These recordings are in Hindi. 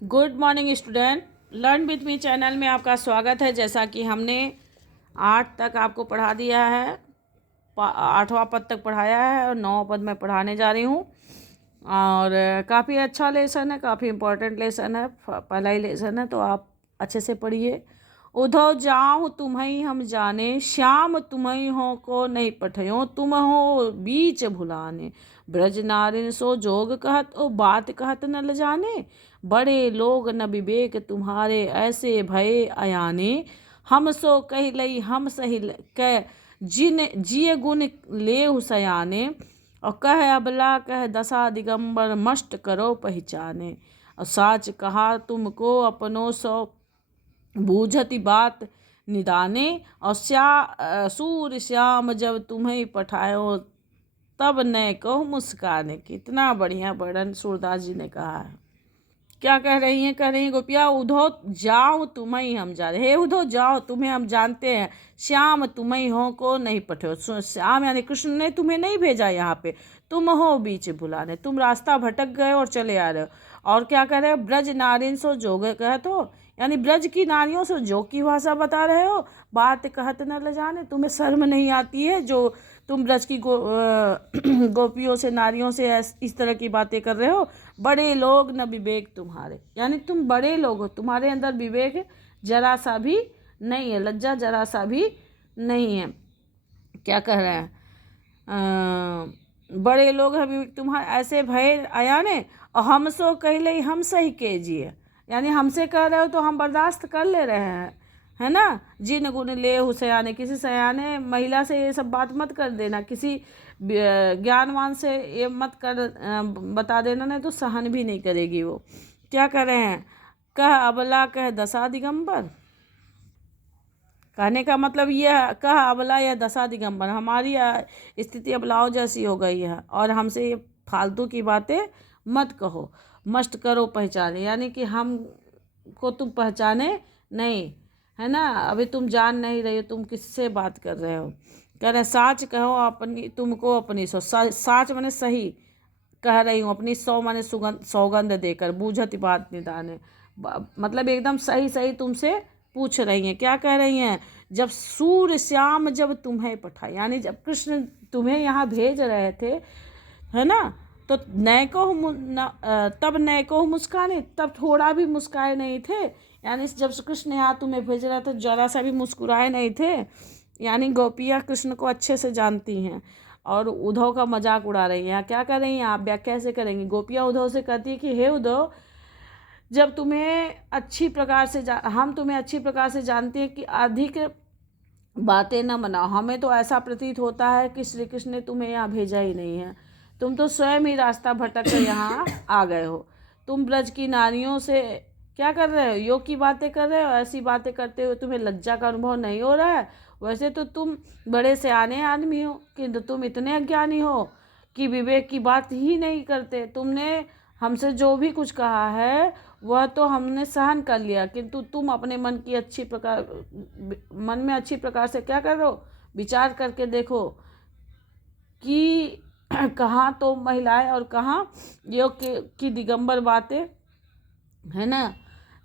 Good morning student. Learn with me channel में आपका स्वागत है। जैसा कि हमने 8 तक आपको पढ़ा दिया है, 8वां पद तक पढ़ाया है और 9वां पद में पढ़ाने जा रही हूँ। और काफ़ी अच्छा लेसन है, काफ़ी इम्पोर्टेंट लेसन है, पहला ही लेसन है, तो आप अच्छे से पढ़िए। उधो जाऊँ तुम्हें हम जाने, श्याम तुम्हें हो को नहीं पठयो, तुम हो बीच भुलाने। ब्रज नारिन सो जोग कहत ओ बात कहत न ल जाने, बड़े लोग न विवेक तुम्हारे ऐसे भये अयाने। हम सो कह लई हम सही कह जिन जिय गुण ले सयाने, और कह अबला कह दशा दिगंबर मस्ट करो पहचाने। और साच कहा तुमको अपनों सो बूझती बात निदाने, और सूर श्याम जब तुम्हें पठायो, तब न कहो मुस्काने। कितना बढ़िया वर्णन सूरदास जी ने कहा है। क्या कह रही हैं? कह रही हैं गोपिया, उधो जाओ तुम्हें हम जा रहे, हे उधो जाओ तुम्हें हम जानते हैं, श्याम तुम्हें हो को नहीं पठो। श्याम यानी कृष्ण ने तुम्हें नहीं भेजा यहाँ पे, तुम हो बीच भुलाने, तुम रास्ता भटक गए और चले आ रहे हो। और क्या कह रहे हो? ब्रज नारिन सो जोग कहत हो, यानी ब्रज की नारियों से जोग की भाषा बता रहे हो। बात कहत न ल जाने, तुम्हें शर्म नहीं आती है जो तुम ब्रज की गोपियों से, नारियों से इस तरह की बातें कर रहे हो। बड़े लोग न विवेक तुम्हारे, यानी तुम बड़े लोग हो, तुम्हारे अंदर विवेक जरा सा भी नहीं है, लज्जा जरा सा भी नहीं है। क्या कह रहे हैं? बड़े लोग हैं विवेक तुम्हारे ऐसे भय अयाने, और हम सो कह ले हम सही कीजिए, यानी हमसे कह रहे हो तो हम बर्दाश्त कर ले रहे हैं, है ना। जिन गुण ले सयाने, किसी सयाने महिला से ये सब बात मत कर देना, किसी ज्ञानवान से ये मत कर बता देना, नहीं तो सहन भी नहीं करेगी वो। क्या कर रहे हैं? कह अबला कह दशा दिगंबर, कहने का मतलब यह, कह अबला या दशा दिगंबर, हमारी स्थिति अबलाओं जैसी हो गई है और हमसे ये फालतू की बातें मत कहो। मस्ट करो पहचाने, यानी कि हम को तुम पहचाने नहीं, है ना। अभी तुम जान नहीं रहे हो तुम किससे बात कर रहे हो। कह रहे साच कहो अपनी तुमको अपनी सो, साच माने सही कह रही हूँ, अपनी सौ माने सौगंध देकर, बूझत बात निदाने, मतलब एकदम सही सही तुमसे पूछ रही हैं। क्या कह रही हैं? जब सूर श्याम जब तुम्हें पठा, यानी जब कृष्ण तुम्हें यहाँ भेज रहे थे, है ना, तो तब नए को मुस्काने, तब थोड़ा भी मुस्काए नहीं थे, यानी जब कृष्ण यहाँ तुम्हें भेज रहे थे जरा सा भी मुस्कुराए नहीं थे। यानी गोपियाँ कृष्ण को अच्छे से जानती हैं और उद्धव का मजाक उड़ा रही हैं। क्या कर रही हैं? आप व्याख्या कैसे करेंगी? गोपियाँ उद्धव से कहती है कि हे उद्धव, जब तुम्हें अच्छी प्रकार से हम तुम्हें अच्छी प्रकार से जानते हैं कि अधिक बातें न बनाओ। हमें तो ऐसा प्रतीत होता है कि श्री कृष्ण ने तुम्हें यहाँ भेजा ही नहीं है, तुम तो स्वयं ही रास्ता भटक कर यहाँ आ गए हो। तुम ब्रज की नारियों से क्या कर रहे हो? योग की बातें कर रहे हो। ऐसी बातें करते हुए तुम्हें लज्जा का अनुभव नहीं हो रहा है? वैसे तो तुम बड़े सियाने आदमी हो, किंतु तुम इतने अज्ञानी हो कि विवेक की बात ही नहीं करते। तुमने हमसे जो भी कुछ कहा है वह तो हमने सहन कर लिया, किंतु तुम अपने मन में अच्छी प्रकार से क्या कर रहे हो? विचार करके देखो कि कहाँ तो महिलाएं और कहाँ योग की दिगंबर बातें, है ना।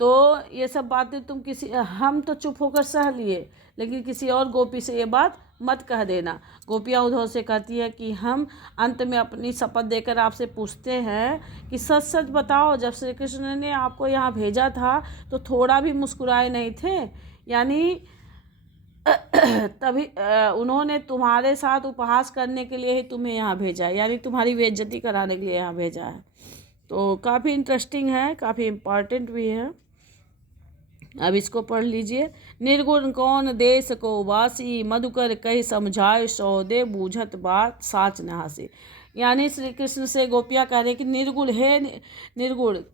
तो ये सब बातें तुम हम तो चुप होकर सह लिए, लेकिन किसी और गोपी से ये बात मत कह देना। गोपियाँ उद्धव से कहती है कि हम अंत में अपनी शपथ देकर आपसे पूछते हैं कि सच सच बताओ, जब श्री कृष्ण ने आपको यहाँ भेजा था तो थोड़ा भी मुस्कुराए नहीं थे, यानी तभी उन्होंने तुम्हारे साथ उपहास करने के लिए ही तुम्हें यहाँ भेजा है, यानी तुम्हारी बेइज्जती कराने के लिए यहाँ भेजा है। तो काफ़ी इंटरेस्टिंग है, काफ़ी इम्पॉर्टेंट भी है। अब इसको पढ़ लीजिए। निर्गुण कौन देश को वासी, मधुकर कही समझाए सौदे, बूझत बात साच नहासी। यानी श्री कृष्ण से गोपियाँ कह रहे कि निर्गुण है, निर्गुण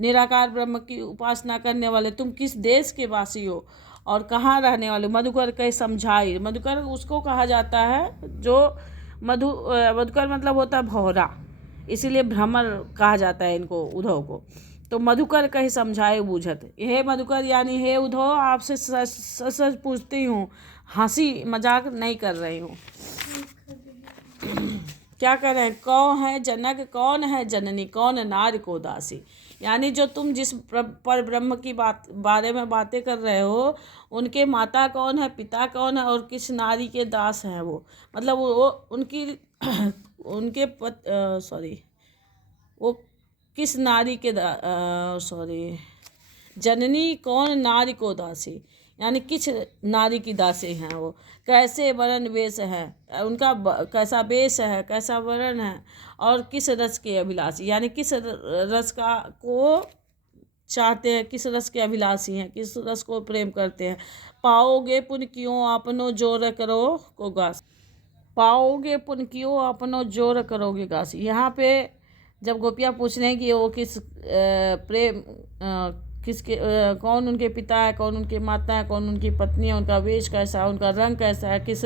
निराकार ब्रह्म की उपासना करने वाले तुम किस देश के वासी हो और कहाँ रहने वाले? मधुकर कही समझाई, मधुकर उसको कहा जाता है जो मधुकर मतलब होता है भौरा, इसीलिए भ्रमर कहा जाता है इनको, उद्धव को। तो मधुकर कहीं समझाए बूझत, हे मधुकर यानी हे उद्धव, आपसे सच सच पूछती हूँ, हंसी मजाक नहीं कर रही हूँ। क्या कर रहे हैं? कौन है जनक, कौन है जननी, कौन नार को दासी। यानी जो तुम जिस पर ब्रह्म की बारे में बातें कर रहे हो, उनके माता कौन है, पिता कौन है और किस नारी के दास हैं वो, मतलब वो उनकी उनके सॉरी, वो किस नारी के जननी कौन नारी को दासी, यानी किस नारी की दासी हैं वो, कैसे वर्ण वेश है उनका, कैसा वेश है, कैसा वर्ण है, और किस रस के अभिलाषी, यानी किस रस का को चाहते हैं, किस रस के अभिलाषी हैं, किस रस को प्रेम करते हैं। पाओगे पुन क्यों आपनो जोर करो को गास, पाओगे पुन क्यों अपनो जोर करोगे गासी। यहाँ पे जब गोपियाँ पूछ रहे हैं कि वो किस प्रेम किसके कौन उनके पिता है, कौन उनके माता है, कौन उनकी पत्नी है, उनका वेश कैसा है, उनका रंग कैसा है, किस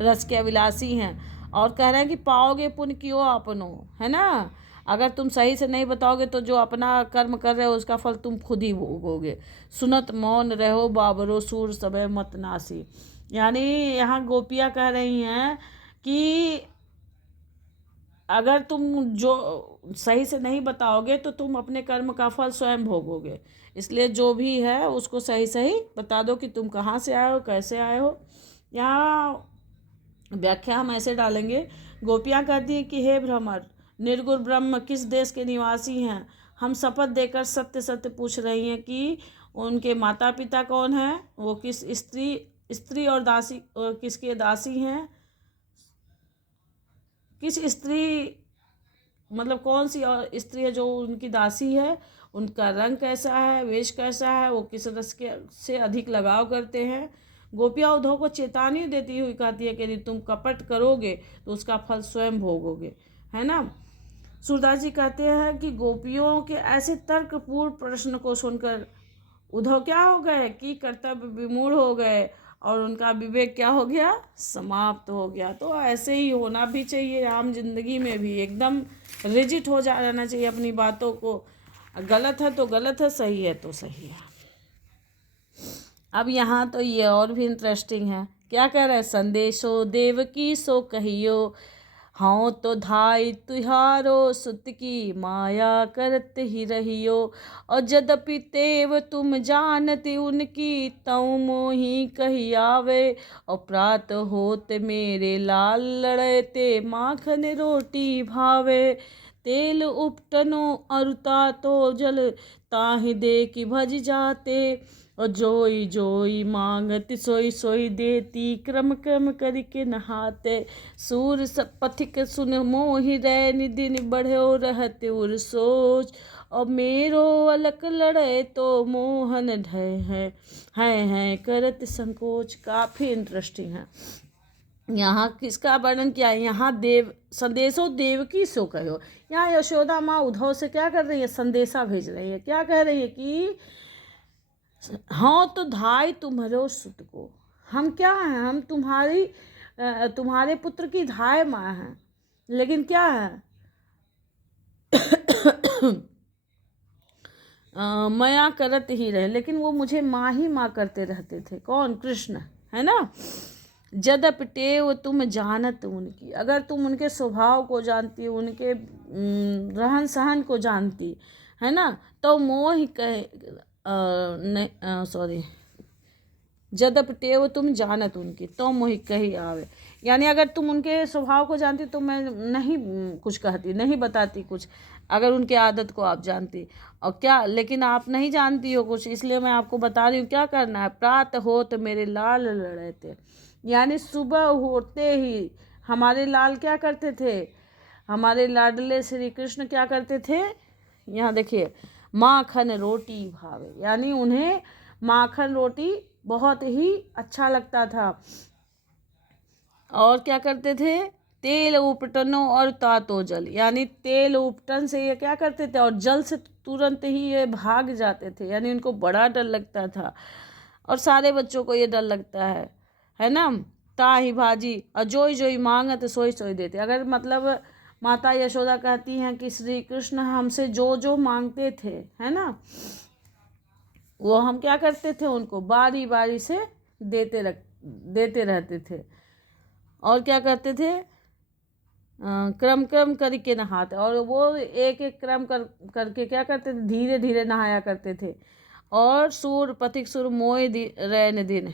रस के अभिलाषी हैं, और कह रहे हैं कि पाओगे पुण्य क्यों अपनो, है ना। अगर तुम सही से नहीं बताओगे तो जो अपना कर्म कर रहे हो उसका फल तुम खुद ही भोगोगे। सुनत मौन रहो बाबरो सूर सबे मत नासी, यानी यहाँ गोपियाँ कह रही हैं कि अगर तुम जो सही से नहीं बताओगे तो तुम अपने कर्म का फल स्वयं भोगोगे, इसलिए जो भी है उसको सही सही बता दो कि तुम कहाँ से आए हो, कैसे आए हो। यहाँ व्याख्या हम ऐसे डालेंगे, गोपियाँ कहती हैं कि हे भ्रमर, निर्गुण ब्रह्म किस देश के निवासी हैं। हम शपथ देकर सत्य सत्य पूछ रही हैं कि उनके माता पिता कौन हैं, वो किस स्त्री और दासी किसके दासी हैं, किस स्त्री मतलब कौन सी और स्त्री है जो उनकी दासी है, उनका रंग कैसा है, वेश कैसा है, वो किस रस के से अधिक लगाव करते हैं। गोपियाँ उद्धव को चेतावनी देती हुई कहती है कि यदि तुम कपट करोगे तो उसका फल स्वयं भोगोगे, है ना। सूरदास जी कहते हैं कि गोपियों के ऐसे तर्कपूर्ण प्रश्न को सुनकर उद्धव क्या हो गए कि कर्तव्य विमूढ़ हो गए और उनका विवेक क्या हो गया, समाप्त हो गया। तो ऐसे ही होना भी चाहिए आम जिंदगी में भी, एकदम रिजिट हो जाना चाहिए अपनी बातों को, गलत है तो गलत है, सही है तो सही है। अब यहाँ तो ये और भी इंटरेस्टिंग है, क्या कह रहे हैं, संदेशो देव की सो कहियो, हाँ तो धाई तुहारो सुत की माया करत ही रहियो, और यद्यपि तेव तुम जानते उनकी तऊ मोही कही आवे, और प्रात होत मेरे लाल लड़ते माखन रोटी भावे, तेल उपटनो अरुता तो जल ताहि दे की भज जाते, और जोई जोई मांगत सोई सोई देती, क्रम क्रम करके नहाते, सूर पथिक सुन मोहि रै निदिन बढ़ो रहते उर सोच, और मेरो अलक लड़े तो मोहन ढय है करत संकोच। काफ़ी इंटरेस्टिंग है। यहाँ किसका वर्णन किया है, यहाँ देव संदेशो देवकी सो कहो, यहाँ यशोदा माँ उद्धव से क्या कर रही है, संदेशा भेज रही है, क्या कह रही है कि हाँ तो धाई तुम्हारे सुत को, हम क्या हैं, हम तुम्हारे पुत्र की धाय माँ हैं, लेकिन क्या है माया करत ही रहे, लेकिन वो मुझे माँ ही माँ करते रहते थे, कौन, कृष्ण, है ना। जदप टेव तुम जानत उनकी, अगर तुम उनके स्वभाव को जानती, उनके रहन सहन को जानती, है ना, तो मोह कहे सॉरी, जदप टेव तुम जानत उनकी तो मोहि कही आवे, यानी अगर तुम उनके स्वभाव को जानती तो मैं नहीं कुछ कहती, नहीं बताती कुछ, अगर उनके आदत को आप जानती, और क्या, लेकिन आप नहीं जानती हो कुछ, इसलिए मैं आपको बता रही हूँ क्या करना है। प्रात होत मेरे लाल लड़ते, यानी सुबह होते ही हमारे लाल क्या करते थे, हमारे लाडले श्री कृष्ण क्या करते थे, यहाँ देखिए, माखन रोटी भावे, यानी उन्हें माखन रोटी बहुत ही अच्छा लगता था, और क्या करते थे, तेल उपटनो और तातो जल, यानी तेल उपटन से ये क्या करते थे और जल से तुरंत ही ये भाग जाते थे, यानी उनको बड़ा डर लगता था, और सारे बच्चों को ये डर लगता है ना। ताही भाजी और जोई जोई मांगत सोई सोई देते, अगर मतलब माता यशोदा कहती हैं कि श्री कृष्ण हमसे जो जो मांगते थे, है ना, वो हम क्या करते थे, उनको बारी बारी से देते रहते थे, और क्या करते थे, क्रम क्रम करके नहाते, और वो एक एक क्रम करके क्या करते थे, धीरे धीरे नहाया करते थे। और सूर पथिक सुर मोय रैन दिन,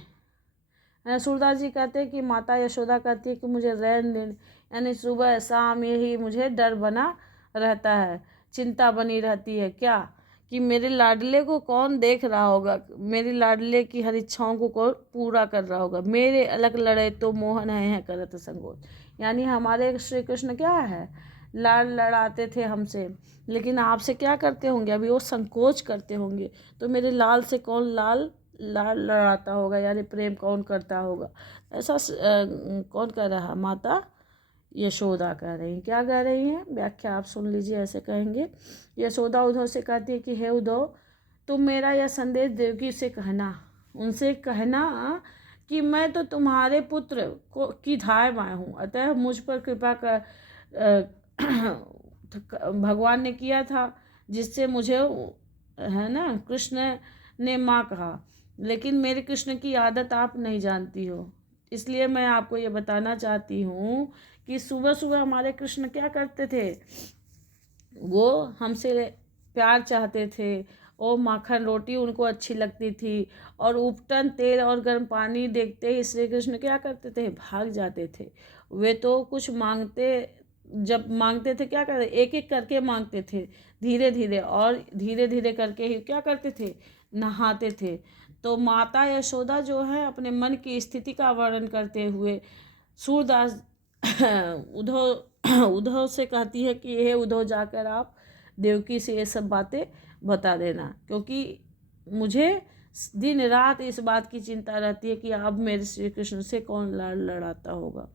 सूरदास जी कहते हैं कि माता यशोदा कहती है कि मुझे रैन दिन यानी सुबह शाम यही मुझे डर बना रहता है, चिंता बनी रहती है क्या, कि मेरे लाडले को कौन देख रहा होगा, मेरे लाडले की हर इच्छाओं को कौन पूरा कर रहा होगा, मेरे अलग लड़े तो मोहन है करत संगोत। यानी हमारे श्री कृष्ण क्या है, लाड लड़ाते थे हमसे, लेकिन आपसे क्या करते होंगे, अभी वो संकोच करते होंगे, तो मेरे लाल से कौन लाल लड़ाता होगा, यानी प्रेम कौन करता होगा। ऐसा कौन कह रहा, माता यशोदा कह रही हैं। क्या कह रही हैं, व्याख्या आप सुन लीजिए। ऐसे कहेंगे, यशोदा उद्धव से कहती है कि हे उद्धव, तुम मेरा यह संदेश देवकी से कहना, उनसे कहना कि मैं तो तुम्हारे पुत्र को की धाय माँ हूँ, अतः मुझ पर कृपा कर भगवान ने किया था, जिससे मुझे है ना कृष्ण ने माँ कहा, लेकिन मेरे कृष्ण की आदत आप नहीं जानती हो, इसलिए मैं आपको ये बताना चाहती हूँ कि सुबह सुबह हमारे कृष्ण क्या करते थे, वो हमसे प्यार चाहते थे, और माखन रोटी उनको अच्छी लगती थी, और उपटन तेल और गर्म पानी देखते ही श्री कृष्ण क्या करते थे, भाग जाते थे। वे तो कुछ मांगते, जब मांगते थे क्या करते, एक एक करके मांगते थे, धीरे धीरे, और धीरे धीरे करके ही क्या करते थे, नहाते थे। तो माता यशोदा जो है अपने मन की स्थिति का वर्णन करते हुए सूरदास उद्धव से कहती है कि यह उद्धव जाकर आप देवकी से ये सब बातें बता देना, क्योंकि मुझे दिन रात इस बात की चिंता रहती है कि अब मेरे श्री कृष्ण से कौन लड़ाता होगा।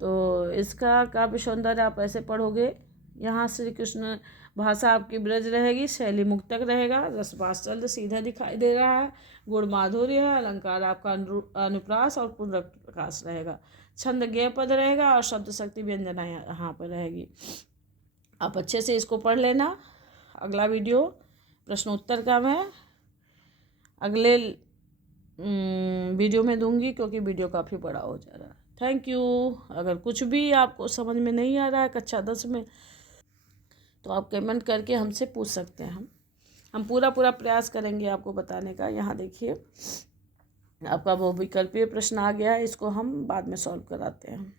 तो इसका काव्य सौंदर्य आप ऐसे पढ़ोगे, यहाँ श्री कृष्ण भाषा आपकी ब्रज रहेगी, शैली मुक्तक रहेगा, रसवात्सल्य सीधा दिखाई दे रहा है, गुण माधुर्य है, अलंकार आपका अनुप्रास और पूर्ण प्रकाश रहेगा, छंद ज्ञ पद रहेगा, और शब्द शक्ति व्यंजना यहाँ पर रहेगी। आप अच्छे से इसको पढ़ लेना। अगला वीडियो प्रश्न उत्तर का मैं अगले वीडियो में दूंगी, क्योंकि वीडियो काफ़ी बड़ा हो जा रहा है। Thank you. अगर कुछ भी आपको समझ में नहीं आ रहा है कक्षा 10 में, तो आप कमेंट करके हमसे पूछ सकते हैं। हम पूरा प्रयास करेंगे आपको बताने का। यहाँ देखिए आपका वो विकल्पीय प्रश्न आ गया है, इसको हम बाद में सॉल्व कराते हैं।